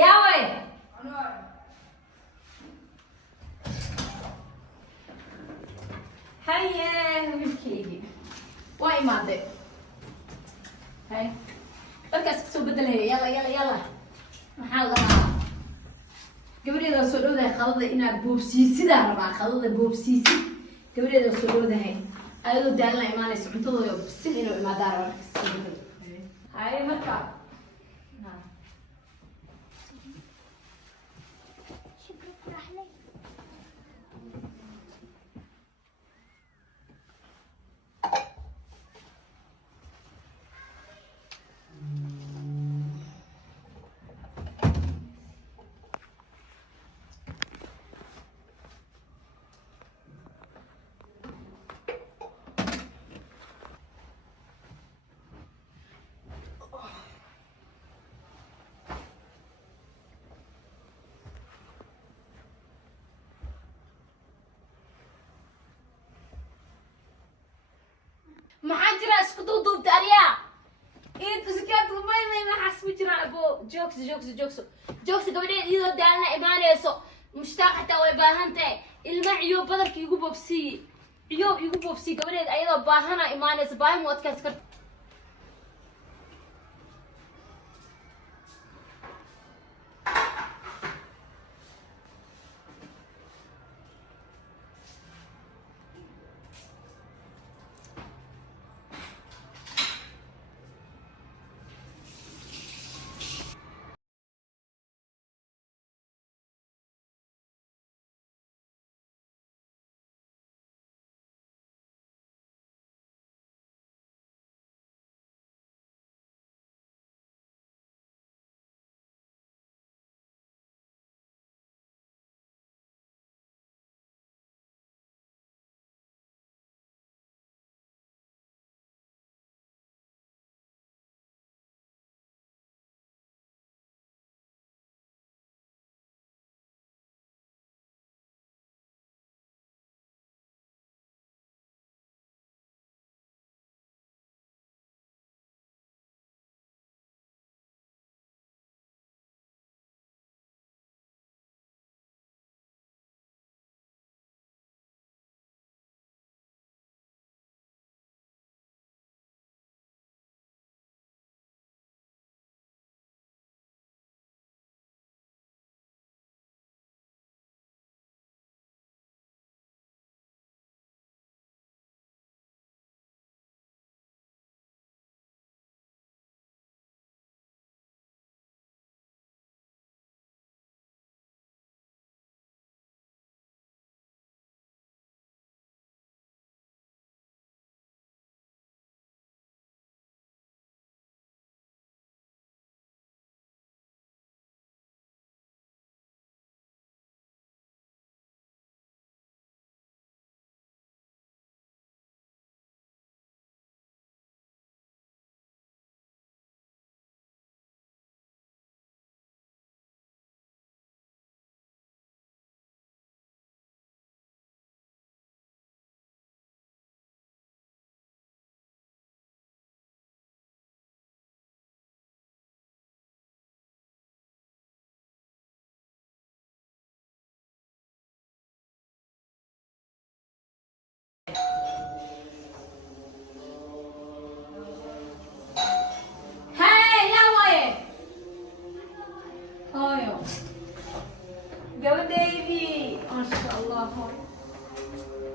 يا وين هيا ويلكيجي واي ماضي هاي markaas kasoo bedelaya yalla yalla yalla maxaa la rabaa gabadheeda soo dhowdahay qadada inaad boobsiisidaa rabaa qadada boobsiisi gabadheeda soo dhowdahay ayadoo daalna imaanayso cuntadooda bisil inuu imaadaa rabaa markaas kasoo bedel hay markaa maxaa jira isku duubduubta ariyaa iidusikaad lumaynay maxaas ku jira abo joogsi gabadheed iyadoo daalna imaanayso mushtaaq xataa way baahan tahay ilma ciyo badarka igu boobsii gabadheed ayadoo baahana imaanayso baahi mu adkaas karta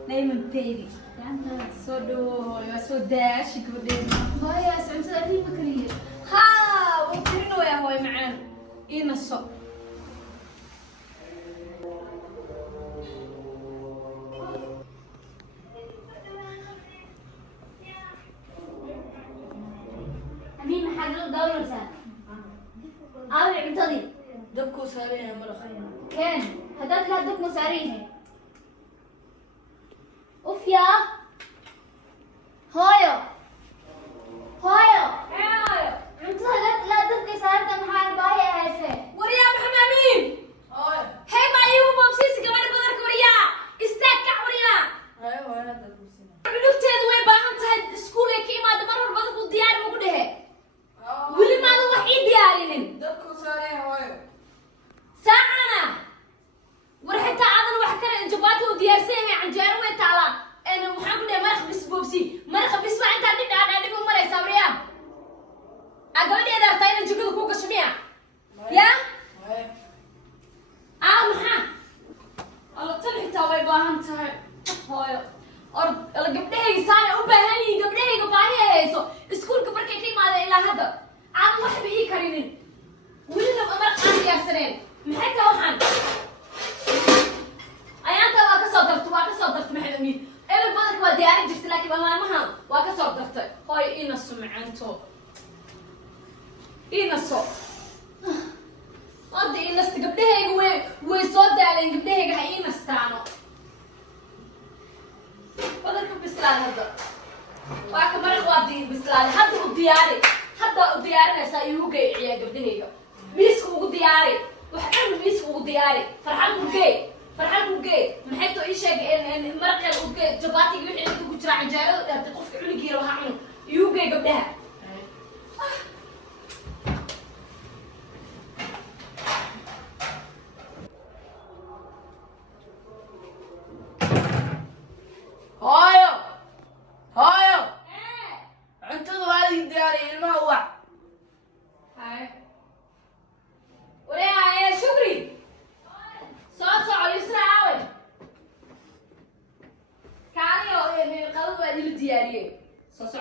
نايم بيبي صدو يا سوداش كبدين هاي يا سمسة أدري بكرية ها وكرينو يا هوي معانا إيه نصو أمين محل دور سان أولي عمتضي دبكو سارين يا ملخ كان هدات لا دبكو سارين اوف يا هايو هايو انت لا تبقي سالت محل باهي هسه وريا محمد مين هاي ما يوم بمسيس كمان بدرك وريا استاكع وريا ايوه انا دبوسنا بلوكتيد وي باهن تهد اسكول كيما دمر بدك ديار مو دهه ولي ما هو وحيد ديارين دبكو ساري هايو إلى هذا أنا واحد بيجي كريمين ولنا بأمر قاضي يا سنين محيط وحن أيام واك صدرت محلمي إيه البلد ودياري جبت لك بمامها واك صدرت هاي إيه السمعنتو إيه الصوت أدي إيه قبلها وصوت على قبلها هاي نستانو بدك بسلال هذا واك مرق وادي بسلال هذا الدياري نسا يوجي عيا قبلها ميس هو دياري وحنا ميس هو دياري فرحان جاي محيطو إيش إن مرق الوجي جباتي يروح عندك وترى عجالة تقف على جيرو هعنو يوجي قبلها هايو انت والي دياري ما هو هاي وريها يا شكري صوصو يسرع عاود كاني من القلب وادي الدياريه صوصو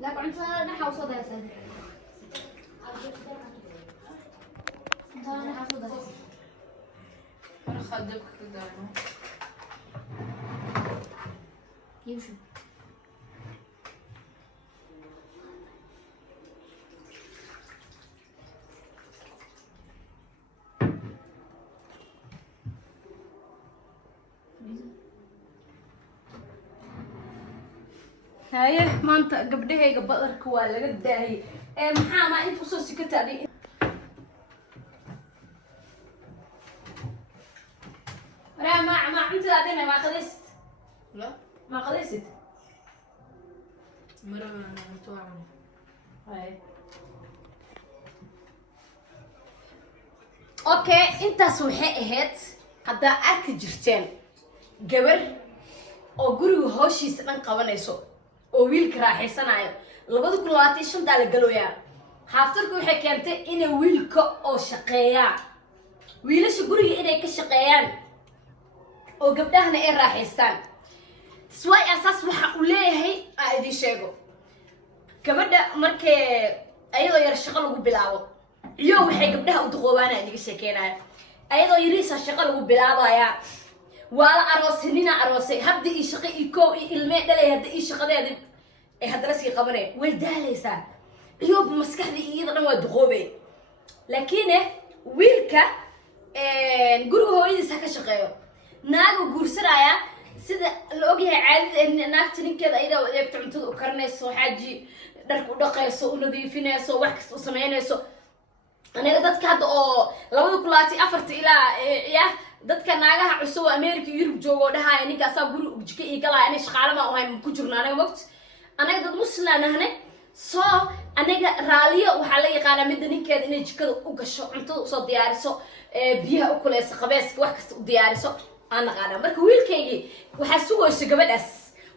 لا كنت نحاول صدى يا سيدي كنت نحاول صدى انا خدك كده يمشي هاي ما انت قبلها قبل كوالا قد هي محا ما انت وصوصي كتابي لا ما انت لابينا ما قدست لا ما قدست مرة ما نتوعد هاي اوكي انت سوحي اهيت هدا ارك جرتين gabar oo guriga hawshiisa dhan qabanayso oo wiilka raaxaysanayo 2025 la galooyaa xaftarku waxay keentay inay wiilka oo shaqeeyaan wiilasha guriga inay ka shaqeeyaan oo gabdhahana ay raaxaystaan sway asaas waxa uu leeyahay aadi sheego gabadha markay ayadoo yar shaqo lagu bilaabo iyo waxay gabdhaha u duqoobaan adiga sheekeenaya ayadoo yariisa shaqo lagu bilaabaya wala aroosnina aroosay hadda ii shaqo ii koow ii ilmee dhalay hadda ii shaqadeeda ay hadda sii qabanay way daalaysaa iyo maskaxda iyada dhan waa duqoobay laakiin wiilka guriga hooyadiisa ka shaqeeyo naagu guursanaya sida la ogyahay caadada naagta ninkeeda ayada oo eegto cuntada u karinayso xaaji dharku dhaqayso u nadiifinayso wax kasta u sameynayso anaga dadka hadda oo 2024 ilaa ya dadka naagaha cusub America iyo Yurub joogo dhahay ninka asaa guri jika ii galay inay shaqaale ma ahay ku jirnaa anaga waqti anaga dad muslimaanahne soo anaga raaliyo waxa la yaqaan mid ninkeeda inay jikada u gasho cuntada u soo diyaariso biyaha u kuleyso qabeeska wax kasta u diyaariso aan qaana marka wiilkaygi waxa sugayso gabadhaas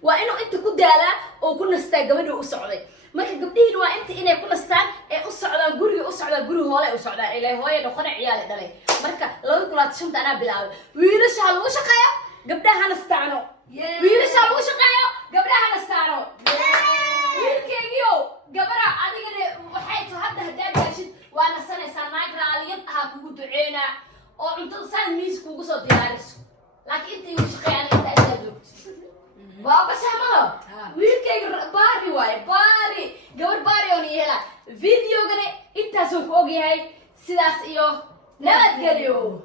waa inuu inta ku daala oo ku nastaa gabadha u socday marka gabdhihiin waa inta inay ku nastaan ee u socdaan guri hoole u socdaan ilaa hooyo dhaqan ciyaal dhalay marka 2025 ana bilaabay wiilasha lagu shaqeeyo gabdhaha nastaano wiilasha lagu shaqeeyo gabdhaha nastaano wiilkaygiyo gabadha adigana waxay tahay hadda hadaa gaashid waa nasanaysaa naag raaliyad aha kugu duceena oo cuntada saan miis kugu soo diyaariso laakiin inta uu shaqeeyaan inta ay joogto بابا سامو ويلكي باري واي باري قبل باري وني هلا فيديو غني انت سوق اوغي هاي سيداس iyo nabad galiyo